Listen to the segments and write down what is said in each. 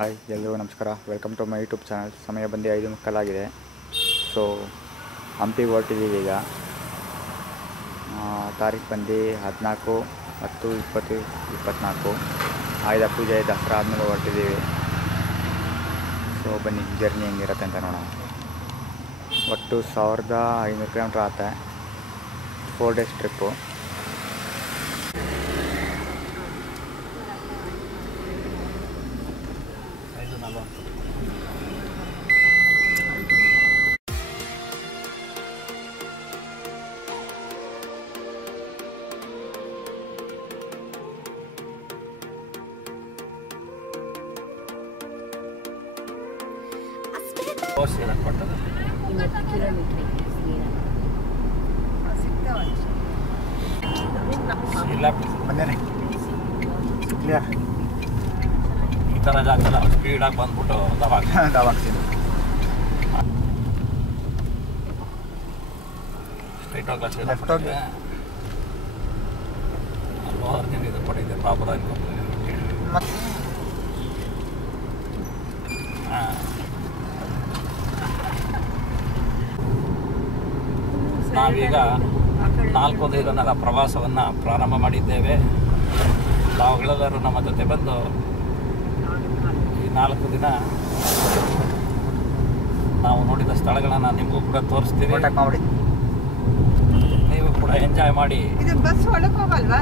Hi ಎಲ್ಲರಿಗೂ ನಮಸ್ಕಾರ. Welcome to my YouTube channel. ಸಮಯ ಬಂದು 5:30 ಸೊ ಹಂಪಿಗೆ ಹೊರಟಿದ್ದೀವಿ ಈಗ. ತಾರೀಕು ಬಂದು 14/10/2024 ಆಯುಧ ಪೂಜೆ ದಸರಾ ಆದಮೇಲೆ ಹೊರಟಿದ್ದೀವಿ. ಸೊ ಬನ್ನಿ ಜರ್ನಿ ಹೆಂಗಿರುತ್ತೆ ಅಂತ ನೋಡೋಣ. ಒಟ್ಟು 1500 ಕಿಲೋಮೀಟ್ರ್ ಆಗುತ್ತೆ. 4 ಡೇಸ್ ಟ್ರಿಪ್ಪು. ಈ ಥರ ಜಾಗದಲ್ಲ ಸ್ಪೀಡಾಗಿ ಬಂದ್ಬಿಟ್ಟು ದವಾಗ್ತೀನಿ. ಸ್ಟ್ರೈಟ್ ಹೋಗಿ ಲೆಫ್ಟ್ ಹೋಗಿ ಅಲ್ವಾ ಇದು ಪಡೆಯಿದೆ ಪ್ರಾಪರ್ ಆಗಿ ನಾವೀಗ 4 ದಿನಗಳ ಪ್ರವಾಸವನ್ನು ಪ್ರಾರಂಭ ಮಾಡಿದ್ದೇವೆ. ತಾವುಗಳೆಲ್ಲರೂ ನಮ್ಮ ಜೊತೆ ಬಂದು ಈ 4 ದಿನ ನಾವು ನೋಡಿದ ಸ್ಥಳಗಳನ್ನು ನಿಮಗೂ ಕೂಡ ತೋರಿಸ್ತೀವಿ. ನೀವು ಕೂಡ ಎಂಜಾಯ್ ಮಾಡಿ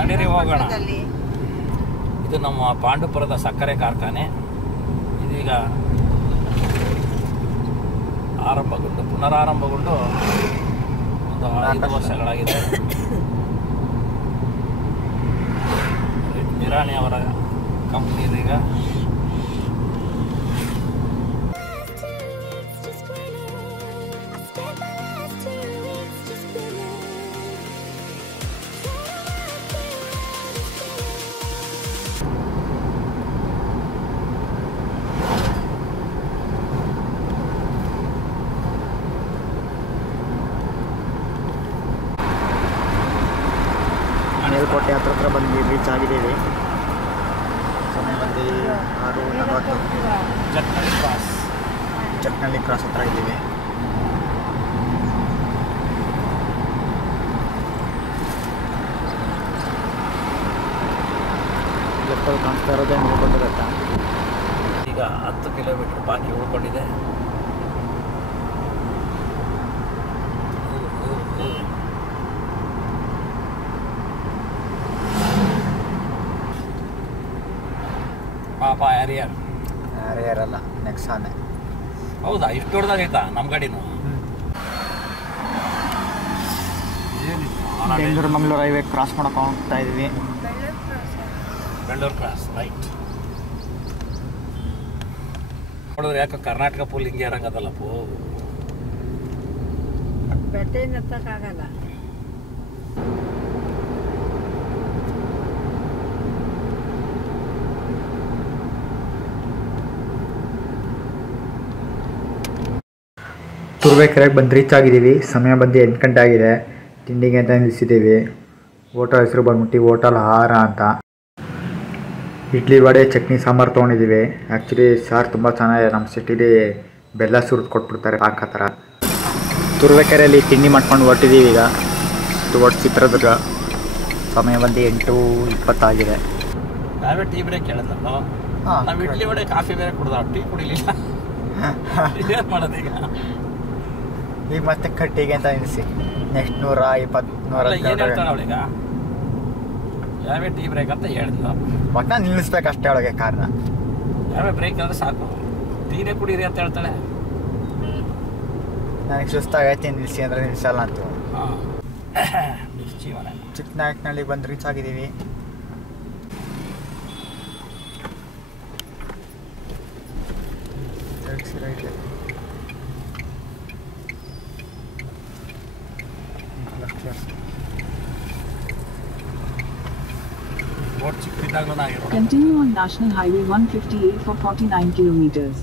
ನಡೀರಿ ಹೋಗೋಣ. ಇದು ನಮ್ಮ ಪಾಂಡುಪುರದ ಸಕ್ಕರೆ ಕಾರ್ಖಾನೆ. ಇದೀಗ ಪುನರಾರಂಭಗೊಂಡು 5 ವರ್ಷಗಳಾಗಿದೆ. ನಿರಾಣಿ ಅವರ ಕಂಪ್ನಿ ಇದೀಗ. ಮೇಲ್ಕೋಟೆ ಹತ್ರ ಬಂದು ರೀಚ್ ಆಗಿದ್ದೀವಿ. ಸಮಯ ಬಂದು 6:40. ಚಟ್ನಳ್ಳಿ ಕ್ರಾಸ್ ಹತ್ರ ಇದ್ದೀವಿ. ಲೆಫ್ಟಲ್ಲಿ ಕಾಣಿಸ್ತಾ ಇರೋದೇ ನೋಡ್ಕೊಂಡಿರುತ್ತೆ. ಈಗ 10 ಕಿಲೋಮೀಟರ್ ಬಾಕಿ ಉಳ್ಕೊಂಡಿದೆ. ಪಾಪ ಯಾರ್ಯಾರಲ್ಲ ನೆಕ್ಸಾನೆ. ಹೌದಾ, ಇಷ್ಟು ದೊಡ್ಡದಾಗೈತಾ ನಮ್ಮ ಗಾಡಿನೂ? ಬೆಂಗಳೂರು ಮಂಗಳೂರು ಹೈವೇ ಕ್ರಾಸ್ ಮಾಡಕ್ಕೆ ಹೋಗ್ತಾ ಇದ್ದೀವಿ. Belluru cross right. ನೋಡಿದ್ರೆ ಯಾಕೆ ಕರ್ನಾಟಕ ಫುಲ್ ಹಿಂಗೆ ಇರಂಗದಲ್ಲಪ್ಪು. ಬೆಟ್ಟೆ ನತ್ತಕ್ಕಾಗಲ್ಲ. ತುರುವೇಕೆರೆಗೆ ಬಂದು ರೀಚ್ ಆಗಿದ್ದೀವಿ. ಸಮಯ ಬಂದು 8 ಗಂಟೆ ಆಗಿದೆ. ತಿಂಡಿಗೆ ಅಂತ ನಿಲ್ಲಿಸಿದ್ದೀವಿ. ಹೋಟೆಲ್ ಹೆಸರು ಬಂದ್ಬಿಟ್ಟು ಹೋಟೆಲ್ ಆಹಾರ ಅಂತ. ಇಡ್ಲಿ ವಡೆ ಚಟ್ನಿ ಸಾಂಬಾರು ತೊಗೊಂಡಿದ್ದೀವಿ. ಆ್ಯಕ್ಚುಲಿ ಸಾರು ತುಂಬ ಚೆನ್ನಾಗಿದೆ. ನಮ್ಮ ಸಿಟಿಲಿ ಬೆಲ್ಲ ಸುರಿದು ಕೊಟ್ಬಿಡ್ತಾರೆ ಪಾಕ ಥರ. ತುರುವೇಕೆರೆಯಲ್ಲಿ ತಿಂಡಿ ಮಾಡ್ಕೊಂಡು ಹೊರಟಿದ್ದೀವಿ ಈಗ ಟುವರ್ಡ್ಸ್ ಚಿತ್ರದುರ್ಗ. ಸಮಯ ಬಂದು 8:20 ಆಗಿದೆ. ನಾವೇ ಟೀ ಬ್ರೇಕ್ ಕೇಳಿದ್ನಲ್ಲ. ನಾವು ಇಡ್ಲಿ ವಡೆ ಕಾಫಿ ಬೇರೆ ಕುಡ್ದ, ಟೀ ಕುಡಿಲಿಲ್ಲ. ಏನು ಮಾಡೋದು ಈಗ ಮತ್ತೆ ಕಟ್ಟಿಗೆ ಅಂತ ನಿಲ್ಲಿಸಿ ನೆಕ್ಸ್ಟ್ 120 ಏನು ಹೇಳ್ತಾಳೆ ಅವಳೀಗ? ಯಾವೇ ಟೀ ಬ್ರೇಕ್ ಅಂತ ಹೇಳಿದ್ಲು. ಒಟ್ಟು ನಿಲ್ಲಿಸ್ಬೇಕಷ್ಟೇ ಅವಳಿಗೆ ಕಾರ್ನ. ಯಾವೇ ಬ್ರೇಕ್ ಅಂದರೆ ಸಾಕು, ಟೀನೇ ಕುಡೀರಿ ಅಂತ ಹೇಳ್ತಾಳೆ. ನನಗೆ ಸುಸ್ತಾಗೈತಿ ನಿಲ್ಲಿಸಿ ಅಂದರೆ ನಿಲ್ಲಿಸಲ್ಲ ಅಂತ. ಜೀವನ. ಚಿಕ್ಕನಾಯಕನಹಳ್ಳಿಗೆ ಬಂದು ರೀಚ್ ಆಗಿದ್ದೀವಿ. Continue on National Highway 158 for 49 kilometers.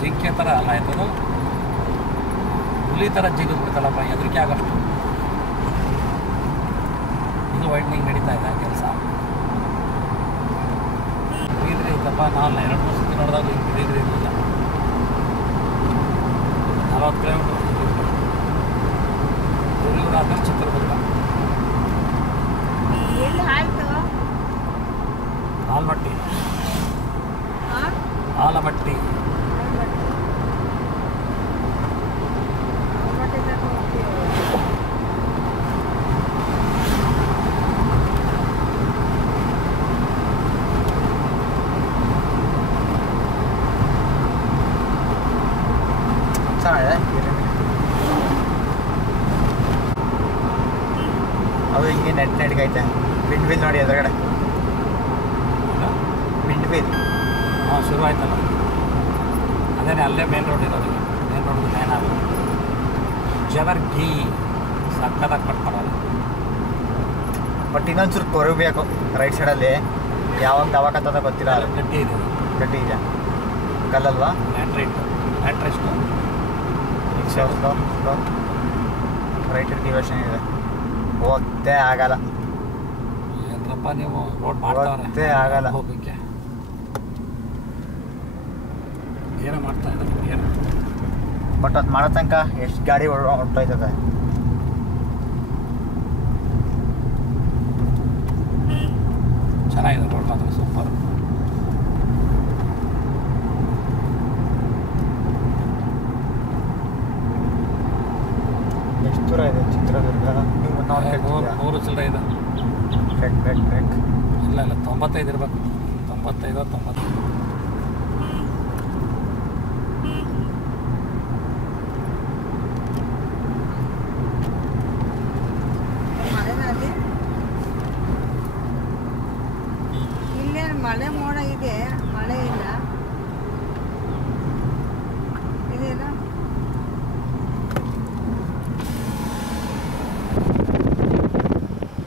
ಜಿಂಕೆ ಥರ ಅಲ್ಲ ಆಯ್ತದು, ಹುಲಿ ಥರ ಜಿಗಿದ್ಬಿಡ್ತಲ್ಲಪ್ಪ, ಹೆದರಿಕೆ ಆಗಷ್ಟು. ಇದು ವೈಡ್ನಿಂಗ್ ನಡೀತಾ ಇದೆ ಕೆಲಸ. ಗ್ರೀನರಿ ಐತಪ್ಪ. ನಾನು 2-3 ಸತಿ ನೋಡಿದಾಗ ಈಗ ಗ್ರೀನರಿ ಇರಲಿಲ್ಲ. 40 ಕಿಲೋಮೀಟರ್ ಬೆಂಗಳೂರು ಆದ್ಮೇಲೆ ಚಿತ್ರದುರ್ಗ. ಎಲ್ಲಿ ಆಯ್ತು? ಆಲಮಟ್ಟಿ. ಹಾಂ ಆಲಮಟ್ಟಿ. ಚೆನ್ನಾಗಿದೆ. ಅದು ಹಿಂಗೆ ನೆಟ್ಗೈತೆ. ವಿಂಡ್ ವೀಲ್ ನೋಡಿ ಎದುರುಗಡೆ. ವಿಂಡ್ ವೀಲ್ ಹಾಂ, ಶುರು ಆಯ್ತಲ್ಲ. ಅದೇನೇ ಅಲ್ಲೇ ಮೇನ್ ರೋಡ್ ಇರೋದು. ಮೇನ್ ರೋಡ್ ಮೇನ್ ಆಗೋದು ಜವರ್ಗಿ. ಸಕ್ಕದಾಗಿ ಕಟ್ಕೊಳ್ಳೋದು. ಬಟ್ ಇನ್ನೊಂಚೂರು ಕೊರಬೇಕು ರೈಟ್ ಸೈಡಲ್ಲಿ. ಯಾವಾಗ ದವಾಕತ್ತದ ಗೊತ್ತಿಲ್ಲ. ಗಟ್ಟಿ ಇದೆ. ಗಟ್ಟಿ ಇದೆ. ಕಲ್ಲಲ್ವಾ? ಲ್ಯಾಂಟ್ರೆಸ್ಟ್ ಸ್ಲೋ ರೈಟ್ ಡಿವರ್ಷನ್ ಇದೆ. ಹೋಗತ್ತೆ ಆಗಲ್ಲ. ಏನಪ್ಪ ನೀವು ರೋಡ್ ಹೋಗತ್ತೆ ಮಾಡ್ತಾವ್ರೆ ಆಗಲ್ಲ. ಹೋಗಕ್ಕೆ ಏನೋ ಮಾಡ್ತಾ ಇದ್ದಾರೆ ಏನು. ಬಟ್ ಅದು ಮಾಡೋ ತನಕ ಎಷ್ಟು ಗಾಡಿ ಹೊರಟೋಯ್ತದೆ. ಚೆನ್ನಾಗಿದೆ ರೋಡ್ ಮಾತ್ರ ಸೂಪರ್. ಎಷ್ಟು ದೂರ ಇದೆ ಚಿತ್ರದುರ್ಗ? ನೀವು ನೂರು ಚಿಲ್ಲರೆ ಇದೆ. ಬ್ರೇಕ್ ಇಲ್ಲ 95 ಇರಬೇಕು. 95. ಮಳೆನಲ್ಲಿ ಇಲ್ಲೇನು ಮಳೆ ಮೋಡ ಇದೆ, ಮಳೆ ಇಲ್ಲ. ಇದೆಲ್ಲ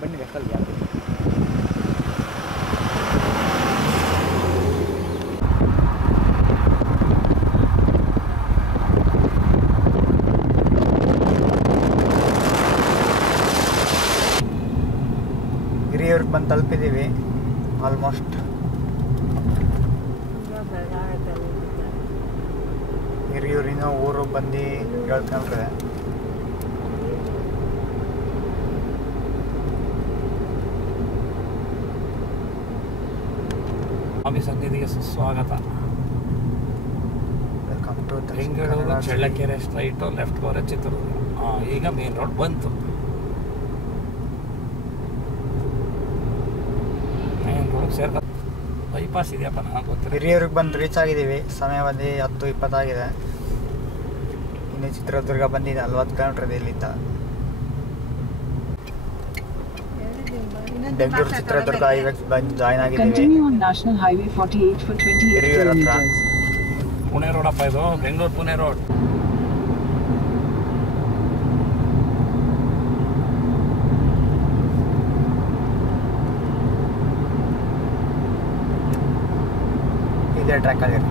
ಬನ್ನಿ ಲೆಕ್ಕಲ್ಲಿ ಹಿರಿಯೂರಿಗೆ ಬಂದು ತಲುಪಿದ್ದೀವಿ ಆಲ್ಮೋಸ್ಟ್. ತುಂಬ ಬೆಳಗಾಗತ್ತಲ್ಲ. ಹಿರಿಯೂರಿನ ಊರು ಬಂದು 7 ಕಿಲೋಮೀಟರ್ ಇದೆ. ಸ್ವಾಮಿ ಸನ್ನಿಧಿಗೆ ಸುಸ್ವಾಗತ. Welcome to Bengaluru Challakere straight left ಹೋದ್ರೆ ಚಿತ್ರದುರ್ಗ. ಈಗ ಮೇನ್ ರೋಡ್ ಬಂತು. ಮೇನ್ ರೋಡ್ ಸೇರ್ಕ ಬೈಪಾಸ್ ಇದೆಯಪ್ಪ, ನನಗೆ ಗೊತ್ತಿಲ್ಲ. ಹಿರಿಯೂರಿಗೆ ಬಂದು ರೀಚ್ ಆಗಿದ್ದೀವಿ. ಸಮಯ ಬಂದು 10:20 ಆಗಿದೆ. ಇನ್ನು ಚಿತ್ರದುರ್ಗ ಬಂದಿದೆ 40 ಕಿಲೋಮೀಟರ್ ಇದೆ ಇಲ್ಲಿಂದ. ಬೆಂಗಳೂರು ಚಿತ್ರದುರ್ಗ ಹೈವೇಸ್ ಬಂದು ಜಾಯ್ನ್ ಆಗಿದ್ದೀವಿ. Continue on National Highway 48 for 28 Hiriyur ಹತ್ರ. kilometers. ಪುಣೆ ರೋಡಪ್ಪ ಇದು, ಬೆಂಗಳೂರು ಪುಣೆ ರೋಡ್. ಇದೇ ಟ್ರ್ಯಾಕಲ್ಲಿ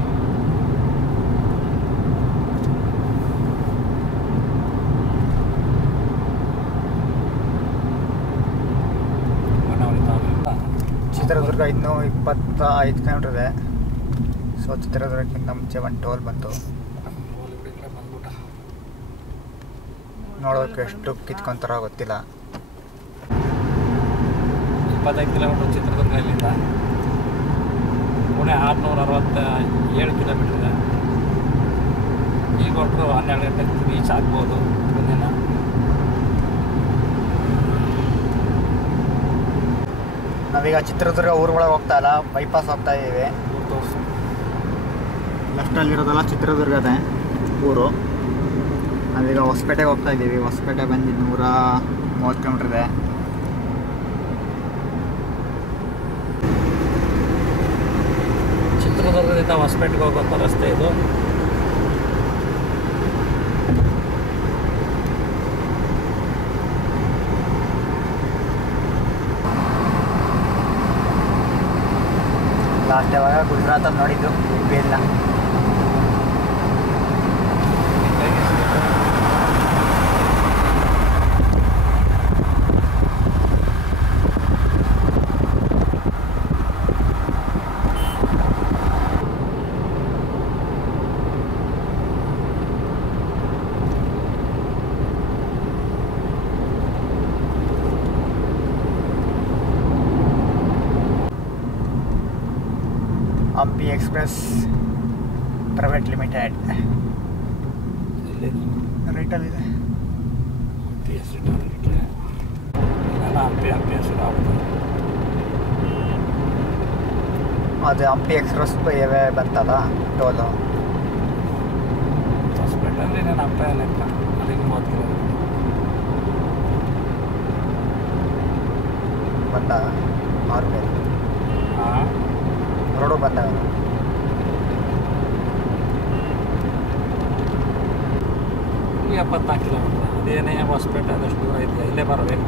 ಚಿತ್ರದುರ್ಗ ಇನ್ನೂ 25 ಕಿಲೋಮೀಟರ್ ಇದೆ. ಸೊ ಚಿತ್ರದುರ್ಗಕ್ಕಿಂತ ಮುಂಚೆ ಒಂದು ಟೋಲ್ ಬಂತು. ನೋಡೋಕೆ ಎಷ್ಟು ಕಿತ್ಕೊಂತಾರೋ ಗೊತ್ತಿಲ್ಲ. 25 ಕಿಲೋಮೀಟರ್ ಚಿತ್ರದುರ್ಗ ಇಲ್ಲಿಂದ. ಪುಣೆ 667 ಕಿಲೋಮೀಟರ್ ಇದೆ. ಈಗ ಹೊರಟರು 12 ಗಂಟೆಗೆ ರೀಚ್ ಆಗ್ಬೋದು ಪುಣೆನ. ನಾವೀಗ ಚಿತ್ರದುರ್ಗ ಊರುಗಳಿಗೆ ಹೋಗ್ತಾ ಇಲ್ಲ, ಬೈಪಾಸ್ ಹೋಗ್ತಾ ಇದ್ದೀವಿ. ಲೆಫ್ಟಲ್ಲಿರೋದಲ್ಲ ಚಿತ್ರದುರ್ಗದೇ ಊರು. ನಾವೀಗ ಹೊಸಪೇಟೆಗೆ ಹೋಗ್ತಾ ಇದ್ದೀವಿ. ಹೊಸಪೇಟೆ ಬಂದು 130 ಕಿಲೋಮೀಟರ್ ಇದೆ. ಚಿತ್ರದುರ್ಗದಿಂದ ಹೊಸಪೇಟೆಗೆ ಹೋಗುವಂಥ ರಸ್ತೆ ಇದು. ಲಾಸ್ಟ್ ಯಾವಾಗ ಗುಜರಾತಲ್ಲಿ ನೋಡಿದ್ದು ಇಲ್ಲ. ಹಂಪಿ ಎಕ್ಸ್ಪ್ರೆಸ್ ಪ್ರೈವೇಟ್ ಲಿಮಿಟೆಡ್ ಇಲ್ಲಿ ರೈಟಲ್ಲಿದೆ. ಹಂಪಿ ಹೆಸರು ಇದೆಲ್ಲ ಹಂಪಿ ಹೆಸರು ಆಗ್ತದೆ. ಅದು ಹಂಪಿ ಎಕ್ಸ್ಪ್ರೆಸ್ ಬಂತಲ್ಲ ಟೋಲು. ಹೊಸಪೇಟೆ ಅಂದರೆ ನಾನು ಹಂಪಿ ಲೆಕ್ಕ ಅದಕ್ಕೆ 30 ಕಿಲೋಮೀಟರ್ ಬಂದ 6 ಮೇಲೆ ಹಾಂ ರೋಡು ಬಂದಾಗ ಈ 74 ಕಿಲೋಮೀಟರ್ ಅದೇನೇ ಹೊಸಪೇಟೆ ಅದಷ್ಟು ದೂರ ಇದೆಯಾ, ಇಲ್ಲೇ ಬರಬೇಕು.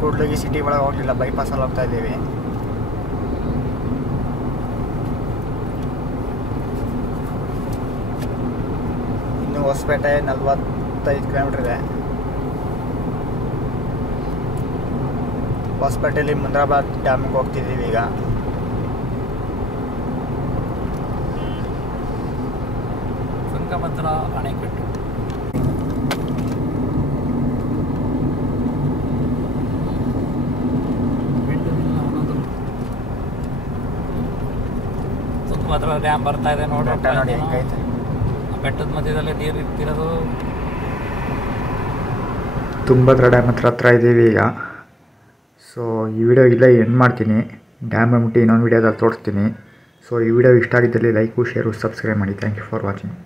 ಕೂಡ್ಲಿಗಿ ಸಿಟಿ ಒಳಗೆ ಹೋಗಲಿಲ್ಲ, ಬೈಪಾಸಲ್ಲಿ ಹೋಗ್ತಾ ಇದ್ದೀವಿ. ಇನ್ನು ಹೊಸಪೇಟೆ 45 ಕಿಲೋಮೀಟರ್ ಇದೆ. ಹೊಸಪೇಟೆಯಲ್ಲಿ ಮುಂದ್ರಾಬಾದ್ ಡ್ಯಾಮಿಗೆ ಹೋಗ್ತಿದ್ದೀವಿ ಈಗ. ತುಂಗಭದ್ರಾ ಅಣೆಕಟ್ಟು ತುಂಗಭದ್ರಾ ಡ್ಯಾಮ್ ಬರ್ತಾ ಇದೆ ನೋಡಿ. ನೋಡಿ ಹೆಂಗೈತೆ. ಬೆಟ್ಟದ ಮಧ್ಯದಲ್ಲಿ ನೀರು ಇರ್ತಿರೋದು. ತುಂಗಭದ್ರಾ ಡ್ಯಾಮ್ ಹತ್ರ ಇದ್ದೀವಿ ಈಗ. ಸೊ ಈ ವಿಡಿಯೋ ಇಲ್ಲೇ ಎಂಡ್ ಮಾಡ್ತೀನಿ. ಡ್ಯಾಮ್ ಬಂದ್ಬಿಟ್ಟು ಇನ್ನೊಂದು ವೀಡಿಯೋದಲ್ಲಿ ತೋರಿಸ್ತೀನಿ. ಸೊ ಈ ವಿಡಿಯೋ ಇಷ್ಟ ಆಗಿದ್ದಲ್ಲಿ ಲೈಕು, ಶೇರು, ಸಬ್ಸ್ಕ್ರೈಬ್ ಮಾಡಿ. Thank you for watching.